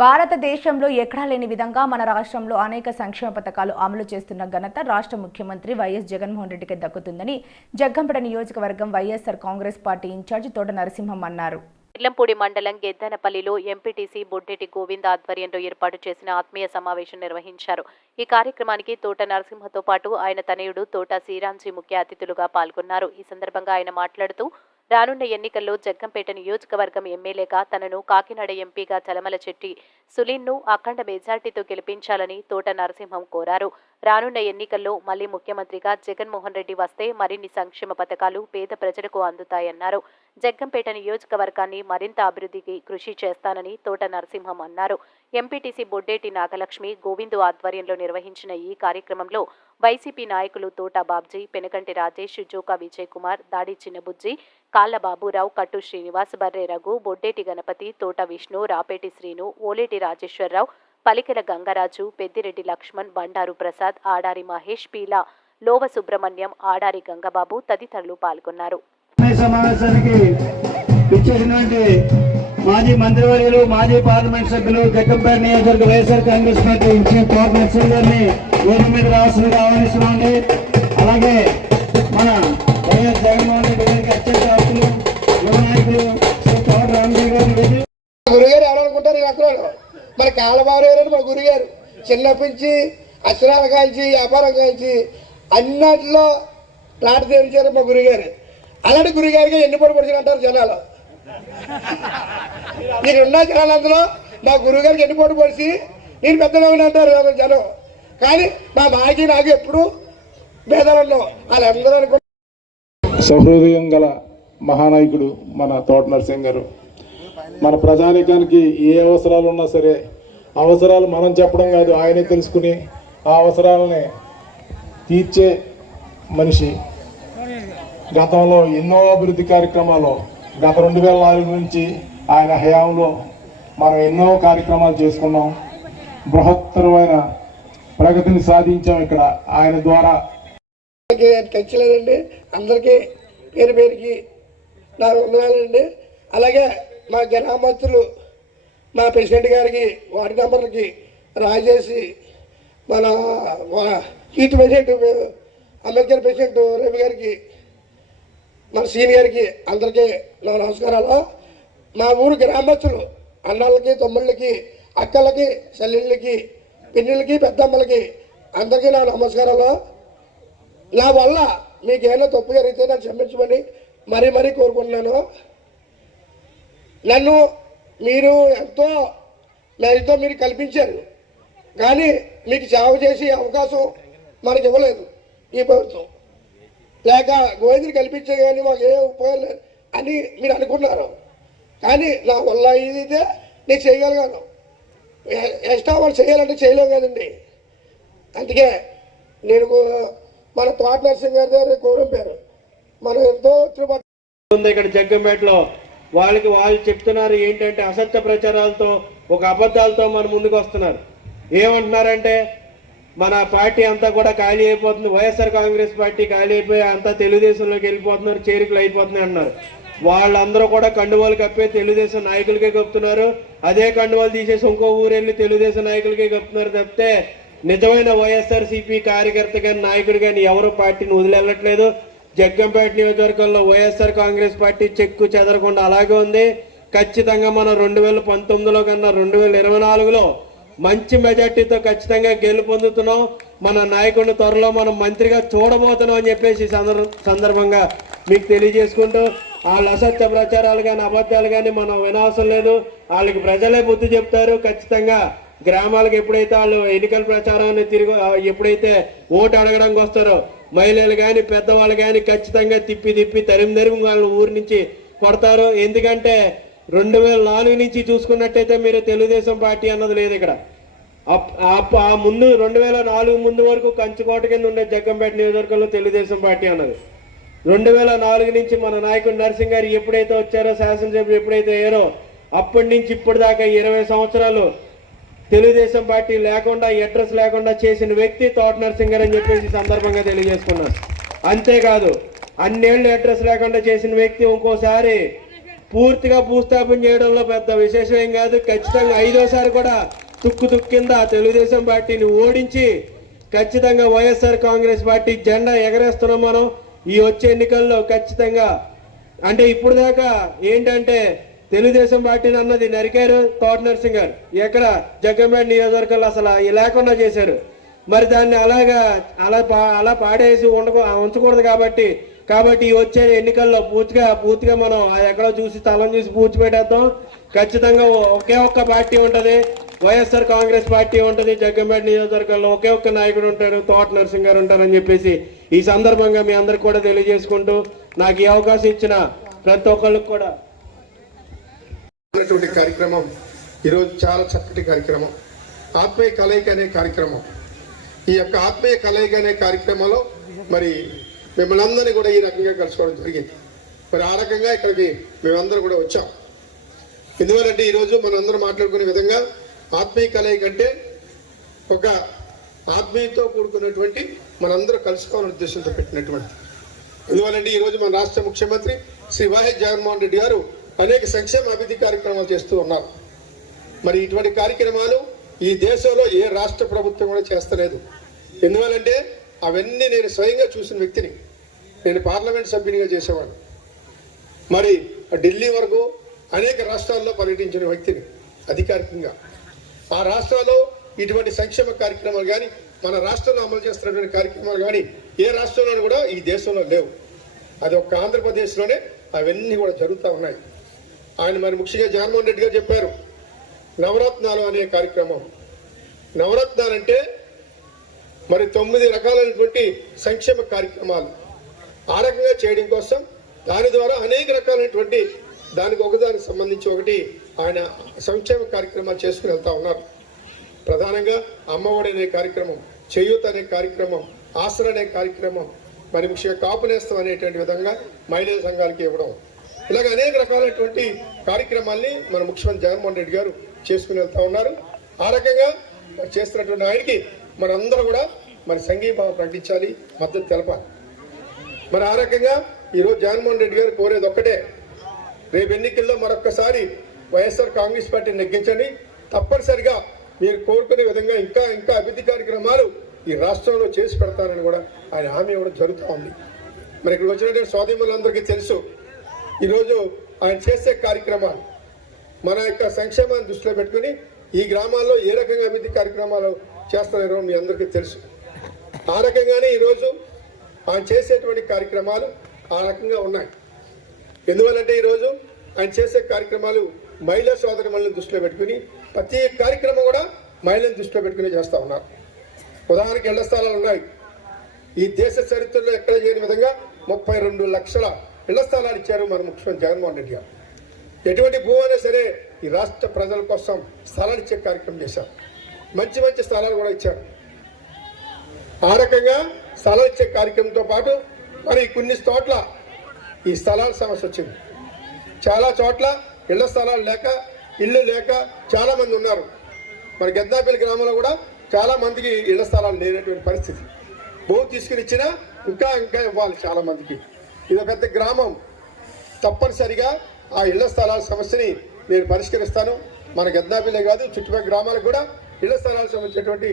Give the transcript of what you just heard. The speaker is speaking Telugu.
భారతదేశంలో ఎక్కడా లేని విధంగా మన రాష్ట్రంలో అనేక సంక్షేమ పథకాలు అమలు చేస్తున్న ఘనత రాష్ట్ర ముఖ్యమంత్రి వైఎస్ జగన్మోహన్ రెడ్డికి దక్కుతుందని జగ్గంపేట నియోజకవర్గం వైఎస్ఆర్ కాంగ్రెస్ పార్టీ ఇన్ఛార్జి తోట నరసింహం అన్నారు. ఇల్లంపూడి మండలం గెద్దనపల్లిలో ఎంపీటీసీ బొడ్డెటి గోవింద్ ఆధ్వర్యంలో ఏర్పాటు చేసిన ఆత్మీయ సమావేశం నిర్వహించారు. ఈ కార్యక్రమానికి తోట నరసింహతో పాటు ఆయన తనయుడు తోట శ్రీరాంజీ ముఖ్య అతిథులుగా పాల్గొన్నారు. ఈ సందర్భంగా ఆయన మాట్లాడుతూ రానున్న ఎన్నికల్లో జగ్గంపేట నియోజకవర్గం ఎమ్మెల్యేగా తనను కాకినాడ ఎంపీగా చలమల చెట్టి సులీన్ను అఖండ మెజార్టీతో గెలిపించాలని తోట నరసింహం కోరారు. రానున్న ఎన్నికల్లో మళ్ళీ ముఖ్యమంత్రిగా జగన్మోహన్ రెడ్డి వస్తే మరిన్ని సంక్షేమ పథకాలు పేద ప్రజలకు అందుతాయన్నారు. జగ్గంపేట నియోజకవర్గాన్ని మరింత అభివృద్ధికి కృషి చేస్తానని తోట నరసింహం అన్నారు. ఎంపీటీసీ బొడ్డేటి నాగలక్ష్మి గోవిందు ఆధ్వర్యంలో నిర్వహించిన ఈ కార్యక్రమంలో వైసీపీ నాయకులు తోట బాబ్జీ పెనకంటి రాజేష్ జోకా విజయ్ కుమార్ దాడి చిన్నబుజ్జి కాళ్ళ బాబురావు కట్టు శ్రీనివాస్ బర్రె రఘు బొడ్డేటి గణపతి తోట విష్ణు రాపేటి శ్రీను ఓలేటి రాజేశ్వరరావు పలికెల గంగరాజు పెద్దిరెడ్డి లక్ష్మణ్ బండారు ప్రసాద్ ఆడారి మహేష్ పీలా లోవ సుబ్రహ్మణ్యం ఆడారి గంగబాబు తదితరులు పాల్గొన్నారు. సమావేశానికి ఇచ్చేసినటువంటి మాజీ మంత్రివర్యులు మాజీ పార్లమెంట్ సభ్యులు జగ్గంపేట నియోజకవర్గ వైఎస్ఆర్ కాంగ్రెస్ పార్టీ ఇచ్చిన కోట నరసింహ గారిని మీద రావాల్సిందిగా ఆహ్వానిస్తున్నామండి. అలాగే మన వైఎస్ జగన్మోహన్ రెడ్డి గారికి అత్యంత ఆప్తులు యువ నాయకులు శ్రీ తోట రామదేవ్ గురుగారు ఎవరనుకుంటారు నేను ఈ అక్కడ మరి కాళ్ళబాబు గారు మన గురుగారు? చిన్నప్పటి నుంచి అక్షరాల కాల్చి వ్యాపారం కాల్చి అన్నింటిలో ప్లాట్ తెరిచారు మా గురుగారు. అలాంటి గురుగారికి ఎన్ని పొడి అంటారు జనాలు? నేను ఉన్న జనాలు అందులో మా గురుగారికి ఎన్ని పొడి పొడిచి నేను పెద్దగా అంటారు జనం. కానీ మా బాకి నాకు ఎప్పుడు భేదాలు ఉన్నాం వాళ్ళందరూ అనుకుంటారు సహృదయం గల మహానాయకుడు మన తోట నరసింహ్ గారు. మన ప్రజానీకానికి ఏ అవసరాలు ఉన్నా సరే అవసరాలు మనం చెప్పడం కాదు ఆయనే తెలుసుకుని ఆ అవసరాలని తీర్చే మనిషి. గతంలో ఎన్నో అభివృద్ధి కార్యక్రమాలు గత రెండు వేల నాలుగు నుంచి ఆయన హయాంలో మనం ఎన్నో కార్యక్రమాలు చేసుకున్నాం. బృహత్తరమైన ప్రగతిని సాధించాం ఇక్కడ. ఆయన ద్వారా అందరికీ తెచ్చలేదండి అందరికీ పేరు పేరుకి నా వందనాలండి. అలాగే మా గ్రామస్తులు మా ప్రెసిడెంట్ గారికి వార్డు మెంబర్లకి రాజేసి మన వా- ప్రెసిడెంట్ అంబేద్కర్ ప్రెసిడెంట్ రవి గారికి మన సీనియర్కి గారికి అందరికీ నా నమస్కారాలు. మా ఊరు గ్రామస్తులు అన్నలకి తమ్ముళ్ళకి అక్కలకి చెల్లెళ్ళకి పిన్నులకి పెద్దమ్మలకి అందరికీ నా నమస్కారాలు. నా వల్ల మీకు ఏమైనా తప్పు జరిగితే నన్ను క్షమించమని మరీ మరీ కోరుకుంటున్నాను. నన్ను మీరు ఎంతో ఎంతో మీరు కల్పించారు. కానీ మీకు సేవ చేసే అవకాశం మనకి ఇవ్వలేదు ఈ ప్రభుత్వం. లేక గోవిందుని కల్పించే కానీ మాకు ఏ ఉపయోగం లేదు అని మీరు అనుకున్నారు. కానీ నా వల్ల ఇదైతే నేను చేయగలిగాను. ఎక్స్ట్రా వాళ్ళు చేయాలంటే చేయలేము కదండి. అందుకే నేను మన తోట నరసింహ గారి దగ్గర కోరంపారు మనం ఎంతో ఉంది ఇక్కడ జగ్గంపేటలో. వాళ్ళకి వాళ్ళు చెప్తున్నారు ఏంటంటే అసత్య ప్రచారాలతో ఒక అబద్ధాలతో మన ముందుకు వస్తున్నారు. ఏమంటున్నారంటే మన పార్టీ అంతా కూడా ఖాళీ అయిపోతుంది. వైఎస్ఆర్ కాంగ్రెస్ పార్టీ ఖాళీ అయిపోయి అంతా తెలుగుదేశంలోకి వెళ్ళిపోతున్నారు చేరికలు అయిపోతున్నాయి అన్నారు వాళ్ళందరూ కూడా కండువాలు కప్పే తెలుగుదేశం నాయకులకే కప్పుతున్నారు. అదే కండువాలు తీసేసి ఇంకో ఊరు వెళ్ళి తెలుగుదేశం నాయకులకే కప్పుతున్నారు తప్పితే నిజమైన వైఎస్ఆర్సీపీ కార్యకర్త కానీ నాయకుడు కానీ ఎవరు పార్టీని వదిలేళ్ళట్లేదు? జగ్గంపేట నియోజకవర్గంలో వైఎస్ఆర్ కాంగ్రెస్ పార్టీ చెక్కు చెదరకుండా అలాగే ఉంది. ఖచ్చితంగా మనం రెండు వేల పంతొమ్మిదిలో కన్నా రెండు వేల ఇరవై నాలుగులో మంచి మెజార్టీతో ఖచ్చితంగా గెలుపొందుతున్నాం మన నాయకుడిని త్వరలో మనం మంత్రిగా చూడబోతున్నాం అని చెప్పేసి సందర్భంగా మీకు తెలియజేసుకుంటూ వాళ్ళ అసత్య ప్రచారాలు కానీ అబద్ధాలు కానీ మనం వినవసరం లేదు. వాళ్ళకి ప్రజలే బుద్ధి చెప్తారు. ఖచ్చితంగా గ్రామాలకు ఎప్పుడైతే వాళ్ళు ఎన్నికల ప్రచారాన్ని తిరిగి ఎప్పుడైతే ఓటు అడగడానికి వస్తారో మహిళలు కానీ పెద్దవాళ్ళు కానీ ఖచ్చితంగా తిప్పి తిప్పి తరిమి తరిమి వాళ్ళు ఊరి నుంచి కొడతారు. ఎందుకంటే రెండు వేల నాలుగు నుంచి చూసుకున్నట్టయితే మీరు తెలుగుదేశం పార్టీ అన్నది లేదు ఇక్కడ. అప్- ఆ ముందు రెండు వేల నాలుగు ముందు వరకు కంచుకోట కింద ఉండే జగ్గంపేట నియోజకవర్గంలో తెలుగుదేశం పార్టీ అన్నది. రెండు వేల నాలుగు నుంచి మన నాయకుడు నర్సింగ్ గారు ఎప్పుడైతే వచ్చారో శాసనసభ్యులు ఎప్పుడైతే అయ్యారో అప్పటి నుంచి ఇప్పటి దాకా ఇరవై సంవత్సరాలు తెలుగుదేశం పార్టీ లేకుండా అడ్రస్ లేకుండా చేసిన వ్యక్తి తోట నరసింగ్ గారు అని చెప్పేసి సందర్భంగా తెలియజేసుకున్నాను అంతేకాదు అన్నేళ్ళు అడ్రస్ లేకుండా చేసిన వ్యక్తి ఇంకోసారి పూర్తిగా భూస్థాపన చేయడంలో పెద్ద విశేషం ఏం కాదు. ఖచ్చితంగా ఐదోసారి కూడా తుక్కు తుక్కింద తెలుగుదేశం పార్టీని ఓడించి ఖచ్చితంగా వైఎస్ఆర్ కాంగ్రెస్ పార్టీ జెండా ఎగరేస్తున్నాం మనం. ఈ వచ్చే ఎన్నికల్లో ఖచ్చితంగా అంటే ఇప్పుడు దాకా ఏంటంటే తెలుగుదేశం పార్టీని అన్నది నరికారు తోట నరసింగ్ గారు ఎక్కడ? జగ్గంపేట నియోజకవర్గంలో అసలు లేకుండా చేశారు. మరి దాన్ని అలాగా అలా పా- అలా పాడేసి ఉండకూ ఉంచకూడదు కాబట్టి కాబట్టి వచ్చే ఎన్నికల్లో పూర్తిగా పూర్తిగా మనం ఎక్కడో చూసి స్థలం చూసి పూర్తి పెట్టేద్దాం. ఖచ్చితంగా ఒకే ఒక్క పార్టీ ఉంటుంది. వైఎస్ఆర్ కాంగ్రెస్ పార్టీ ఉంటుంది. జగ్గంపేట నియోజకవర్గంలో ఒకే ఒక్క నాయకుడు ఉంటారు తోట నరసింగ్ గారు ఉంటారని చెప్పేసి ఈ సందర్భంగా మీ అందరికి కూడా తెలియజేసుకుంటూ నాకు ఈ అవకాశం ఇచ్చిన ప్రతి ఒక్కళ్ళకి కూడా అనేటువంటి కార్యక్రమం. ఈరోజు చాలా చక్కటి కార్యక్రమం. ఆత్మీయ కలయిక అనే కార్యక్రమం. ఈ యొక్క ఆత్మీయ కలయిక అనే కార్యక్రమంలో మరి మిమ్మల్ని అందరినీ కూడా ఈ రకంగా కలుసుకోవడం జరిగింది. మరి ఆ రకంగా ఇక్కడికి మేమందరూ కూడా వచ్చాం. ఎందువల్లంటే ఈరోజు మనందరం మాట్లాడుకునే విధంగా ఆత్మీయ కలయిక అంటే ఒక ఆత్మీయతో కూడుకున్నటువంటి మనందరూ కలుసుకోవాలనే ఉద్దేశంతో పెట్టినటువంటి ఎందువల్లంటే ఈరోజు మన రాష్ట్ర ముఖ్యమంత్రి శ్రీ వైఎస్ జగన్మోహన్ రెడ్డి గారు అనేక సంక్షేమ అభివృద్ధి కార్యక్రమాలు చేస్తూ ఉన్నారు మరి ఇటువంటి కార్యక్రమాలు ఈ దేశంలో ఏ రాష్ట్ర ప్రభుత్వం కూడా చేస్తలేదు. ఎందువల్లంటే అవన్నీ నేను స్వయంగా చూసిన వ్యక్తిని. నేను పార్లమెంట్ సభ్యునిగా చేసేవాడు మరి ఢిల్లీ వరకు అనేక రాష్ట్రాల్లో పర్యటించిన వ్యక్తిని అధికారికంగా. ఆ రాష్ట్రాల్లో ఇటువంటి సంక్షేమ కార్యక్రమాలు కానీ మన రాష్ట్రంలో అమలు చేస్తున్నటువంటి కార్యక్రమాలు కానీ ఏ రాష్ట్రంలోనూ కూడా ఈ దేశంలో లేవు. అది ఒక్క ఆంధ్రప్రదేశ్లోనే అవన్నీ కూడా జరుగుతూ ఉన్నాయి. ఆయన మరి ముఖ్యంగా జగన్మోహన్ రెడ్డి గారు చెప్పారు నవరత్నాలు అనే కార్యక్రమం. నవరత్నాలంటే మరి తొమ్మిది రకాలైనటువంటి సంక్షేమ కార్యక్రమాలు. ఆ రకంగా చేయడం కోసం దాని ద్వారా అనేక రకాలైనటువంటి దానికి ఒకదానికి సంబంధించి ఒకటి ఆయన సంక్షేమ కార్యక్రమాలు చేసుకుని వెళ్తా ఉన్నారు. ప్రధానంగా అమ్మఒడి అనే కార్యక్రమం చేయూత అనే కార్యక్రమం ఆసరా అనే కార్యక్రమం మరి ముఖ్యంగా కాపు నేస్తం అనేటువంటి విధంగా మహిళా సంఘాలకి ఇవ్వడం. ఇలాగ అనేక రకాలైనటువంటి కార్యక్రమాల్ని మన ముఖ్యమంత్రి జగన్మోహన్ రెడ్డి గారు చేసుకుని వెళ్తా ఉన్నారు. ఆ రకంగా మరి చేస్తున్నటువంటి ఆయనకి మనందరూ కూడా మరి సంఘీభావం ప్రకటించాలి మద్దతు తెలపాలి. మరి ఆ రకంగా ఈరోజు జగన్మోహన్ రెడ్డి గారు కోరేది ఒక్కటే రేపు ఎన్నికల్లో మరొక్కసారి వైఎస్ఆర్ కాంగ్రెస్ పార్టీని నెగ్గించండి. తప్పనిసరిగా మీరు కోరుకునే విధంగా ఇంకా ఇంకా అభివృద్ధి కార్యక్రమాలు ఈ రాష్ట్రంలో చేసి పెడతారని కూడా ఆయన హామీ ఇవ్వడం జరుగుతూ ఉంది. మరి ఇక్కడ వచ్చినటువంటి స్వాధీనులందరికీ తెలుసు ఈరోజు ఆయన చేసే కార్యక్రమాలు మన యొక్క సంక్షేమాన్ని దృష్టిలో పెట్టుకుని ఈ గ్రామాల్లో ఏ రకంగా అభివృద్ధి కార్యక్రమాలు చేస్తున్నారో మీ అందరికీ తెలుసు. ఆ రకంగానే ఈరోజు ఆయన చేసేటువంటి కార్యక్రమాలు ఆ రకంగా ఉన్నాయి. ఎందువల్లంటే ఈరోజు ఆయన చేసే కార్యక్రమాలు మహిళా సోదరులను దృష్టిలో పెట్టుకుని ప్రతి కార్యక్రమం కూడా మహిళలను దృష్టిలో పెట్టుకుని చేస్తూ ఉన్నారు. ఉదాహరణకి ఇళ్ళ స్థలాలు ఉన్నాయి. ఈ దేశ చరిత్రలో ఎక్కడ చేయని విధంగా ముప్పై రెండు లక్షల ఇళ్ళ స్థలాలు ఇచ్చారు మన ముఖ్యమంత్రి జగన్మోహన్ రెడ్డి గారు. ఎటువంటి భూ అయినా సరే ఈ రాష్ట్ర ప్రజల కోసం స్థలాలు ఇచ్చే కార్యక్రమం చేశారు. మంచి మంచి స్థలాలు కూడా ఇచ్చారు. ఆ రకంగా స్థలాలు ఇచ్చే కార్యక్రమంతో పాటు మరి కొన్ని చోట్ల ఈ స్థలాల సమస్య వచ్చింది. చాలా చోట్ల ఇళ్ళ స్థలాలు లేక ఇల్లు లేక చాలామంది ఉన్నారు. మరి గద్దాపల్లి గ్రామంలో కూడా చాలా మందికి ఇళ్ళ స్థలాలు లేనటువంటి పరిస్థితి. భూమి తీసుకుని ఇచ్చినా ఇంకా ఇంకా ఇవ్వాలి చాలామందికి ఇది పెద్ద గ్రామం. తప్పనిసరిగా ఆ ఇళ్ళ స్థలాల సమస్యని నేను పరిష్కరిస్తాను. మన గద్దాపిల్లే కాదు చుట్టుపక్కల గ్రామాలకు కూడా ఇళ్ళ స్థలాలకు సంబంధించినటువంటి